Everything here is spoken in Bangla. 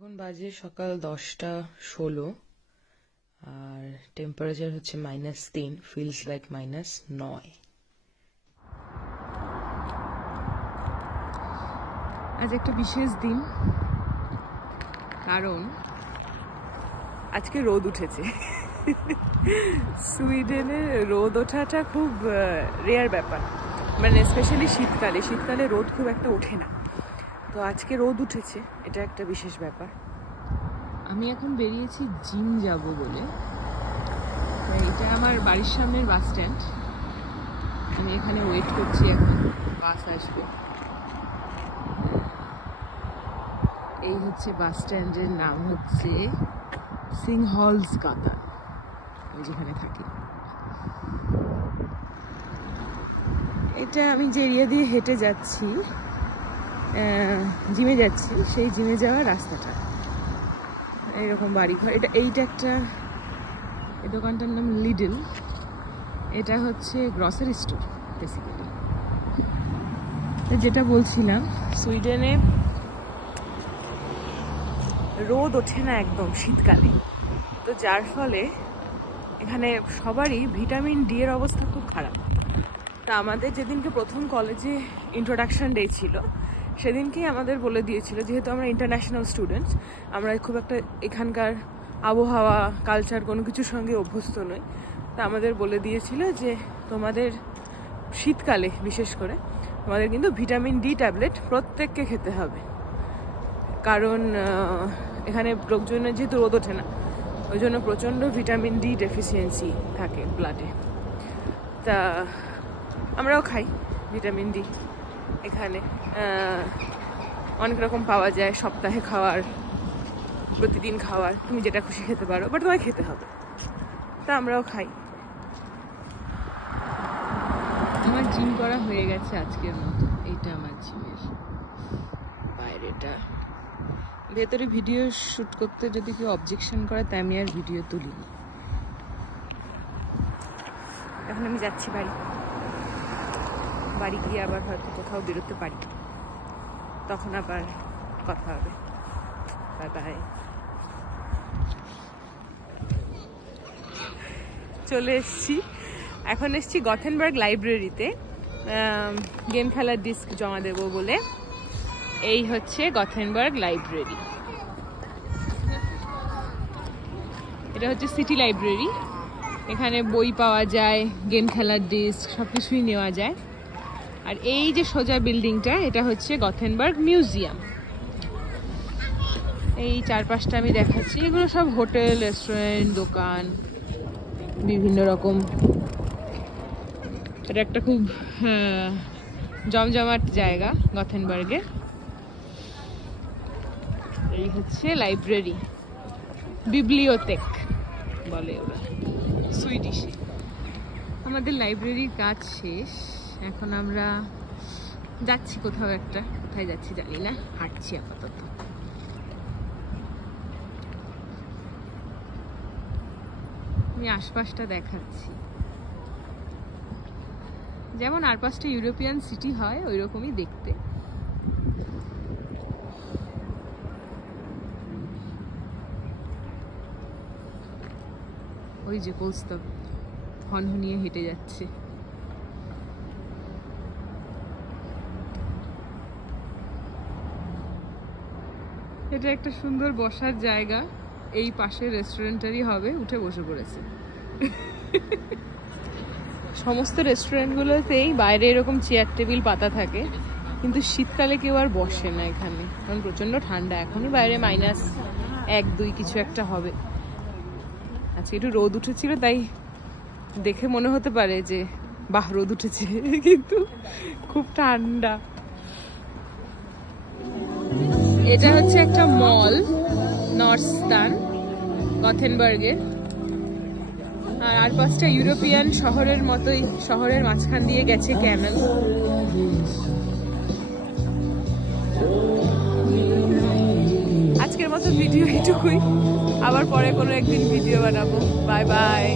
এখন বাজে সকাল 10:16 আর টেম্পারেচার হচ্ছে -3, ফিলস লাইক -9। আজ একটা বিশেষ দিন, কারণ আজকে রোদ উঠেছে। সুইডেনে রোদ ওঠাটা খুব রেয়ার ব্যাপার, মানে স্পেশালি শীতকালে রোদ খুব একটা ওঠে না। তো আজকে রোদ উঠেছে, এটা একটা বিশেষ ব্যাপার। আমি এখন বেরিয়েছি জিম যাব বলে। এটা আমার বাড়ির সামনের বাস স্ট্যান্ড। আমি এখানে ওয়েট করছি, এখন বাস আসবে। এই হচ্ছে বাস স্ট্যান্ডের নাম হচ্ছে সিংহলসগাতান, আমি যেখানে থাকি। এটা আমি যে এরিয়া দিয়ে হেঁটে যাচ্ছি, জিমে যাচ্ছি, সেই জিমে যাওয়ার রাস্তাটা। এইরকম বাড়িঘর। এইটা একটা, এই দোকানটার নাম লিডল। এটা হচ্ছে গ্রসারি স্টোর বেসিক্যালি। যেটা বলছিলাম, সুইডেনে রোদ ওঠে না একদম শীতকালে, তো যার ফলে এখানে সবারই ভিটামিন ডি এর অবস্থা খুব খারাপ। তা আমাদের যেদিনকে প্রথম কলেজে ইন্ট্রোডাকশন ডে ছিল, সেদিনকেই আমাদের বলে দিয়েছিল, যেহেতু আমরা ইন্টারন্যাশনাল স্টুডেন্টস, আমরা খুব একটা এখানকার আবহাওয়া কালচার কোনো কিছুর সঙ্গে অভ্যস্ত নই। তা আমাদের বলে দিয়েছিল যে তোমাদের শীতকালে বিশেষ করে তোমাদের কিন্তু ভিটামিন ডি ট্যাবলেট প্রত্যেককে খেতে হবে, কারণ এখানে লোকজনের যেহেতু রোদ ওঠে না, ওই জন্য প্রচণ্ড ভিটামিন ডি ডেফিসিয়েন্সি থাকে ব্লাডে। তা আমরাও খাই ভিটামিন ডি। এখানে অনেক রকম পাওয়া যায়, সপ্তাহে খাওয়ার, প্রতিদিন খাওয়ার, তুমি যেটা খুশি খেতে পারো, বাট তোমায় খেতে হবে। তা আমরাও খাই। আমার জিম করা হয়ে গেছে আজকের মতো। এইটা আমার জিমের বাইরেটা। ভেতরে ভিডিও শুট করতে যদি কেউ অবজেকশন করে, তাই আমি আর ভিডিও তুলিনি। এখন আমি যাচ্ছি বাড়ি গিয়ে আবার হয়তো কোথাও বেরোতে পারি, তখন আবার কথা হবে। Bye bye. চলে এসছি, এখন এসছি গথেনবার্গ লাইব্রেরিতে গেম খেলার ডিস্ক জমা দেবো বলে। এই হচ্ছে গথেনবার্গ লাইব্রেরি। এটা হচ্ছে সিটি লাইব্রেরি। এখানে বই পাওয়া যায়, গেম খেলার ডিস্ক, সব কিছুই নেওয়া যায়। আর এই যে সোজা বিল্ডিংটা, এটা হচ্ছে গথেনবার্গ মিউজিয়াম। এই চারপাশটা আমি দেখাচ্ছি, এগুলো সব হোটেল, রেস্টুরেন্ট, দোকান, বিভিন্ন রকম। এটা একটা খুব জমজমাট জায়গা গথেনবার্গে। এই হচ্ছে লাইব্রেরি, বিবলিওতেক বলে ওরা সুইডিশে। আমাদের লাইব্রেরির কাজ শেষ, এখন আমরা যাচ্ছি কোথাও একটা। কোথায় যাচ্ছি জানি না, হাঁটছি আপাতত। আমি আশপাশটা দেখাচ্ছি, যেমন আর পাঁচটা ইউরোপিয়ান সিটি হয় ওই রকমই দেখতে। ওই যে কৌস্তব হনহনিয়ে হেঁটে যাচ্ছে। এটা একটা সুন্দর বসার জায়গা। এই পাশে রেস্টুরেন্টারই হবে, উঠে বসে পড়েছে। সমস্ত রেস্টুরেন্টগুলোতেই বাইরে এরকম চেয়ার টেবিল পাতা থাকে, কিন্তু শীতকালে কেউ আর বসে না এখানে, কারণ প্রচণ্ড ঠান্ডা। এখনই বাইরে -1-2 কিছু একটা হবে। আজকে একটু রোদ উঠেছিল, তাই দেখে মনে হতে পারে যে বাহ রোদ উঠেছে, কিন্তু খুব ঠান্ডা। এটা হচ্ছে একটা মল, নর্থস্টান গথেনবার্গের। আর পাঁচটা ইউরোপিয়ান শহরের মতোই, শহরের মাঝখান দিয়ে গেছে ক্যানেল। আজকের মতো ভিডিও এটুকুই, আবার পরে কোনো একদিন ভিডিও বানাবো। Bye bye.